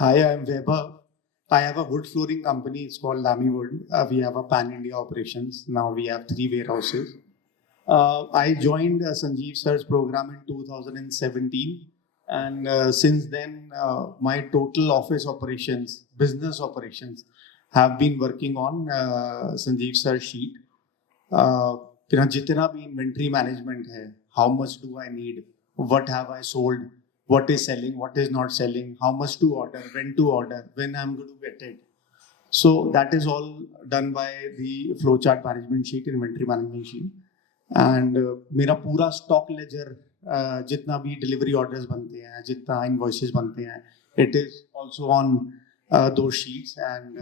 Hi, I'm Vaibhav. I have a wood flooring company. It's called Lamy Wood. We have a pan-India operations. Now we have 3 warehouses. I joined Sanjeev Sir's program in 2017. And since then, my total office operations, business operations, have been working on Sanjeev Sir's sheet. जितना भी inventory management है, how much do I need, what have I sold, what is selling, what is not selling, how much to order, when I'm going to get it. So that is all done by the flowchart management sheet, inventory management sheet. And मेरा पूरा stock ledger, जितना भी delivery orders बनते हैं, जितना invoices बनते हैं, it is also on those sheets. And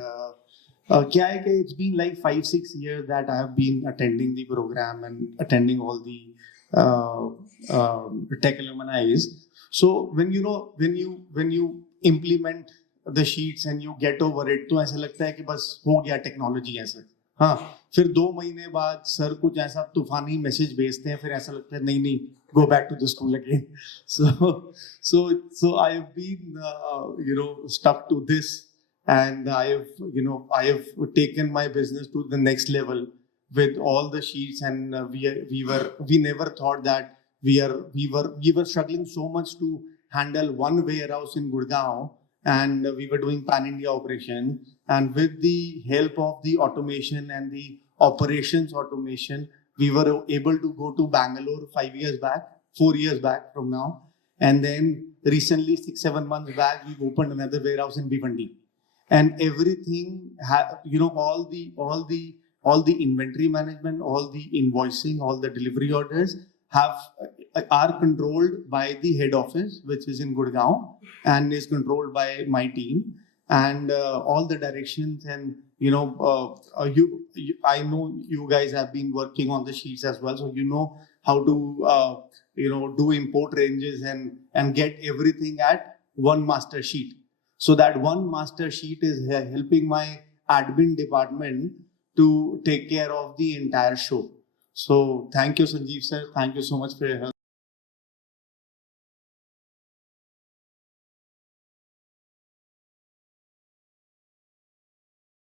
क्या है कि it's been like 5-6 years that I have been attending the program and attending all the tech alumni. So when you implement the sheets and you get over it, तो ऐसा लगता है कि बस हो गया टेक्नोलॉजी ऐसा. हाँ, फिर 2 महीने बाद सर कुछ ऐसा तूफानी मैसेज भेजते हैं, फिर ऐसा लगता है नहीं go back to the school again. So I have been stuck to this, and I have taken my business to the next level with all the sheets, and we never thought that we were struggling so much to handle one warehouse in Gurgaon, and we were doing pan-India operation. And with the help of the automation and the operations automation, we were able to go to Bangalore 4 years back from now. And then recently, 6-7 months back, we've opened another warehouse in Bhiwandi. And everything, all the inventory management, all the invoicing, all the delivery orders are controlled by the head office, which is in Gurgaon, and is controlled by my team. And all the directions, and I know you guys have been working on the sheets as well, so you know how to do import ranges and get everything at one master sheet. So that one master sheet is helping my admin department to take care of the entire show. So thank you, Sanjeev sir. Thank you so much for your help.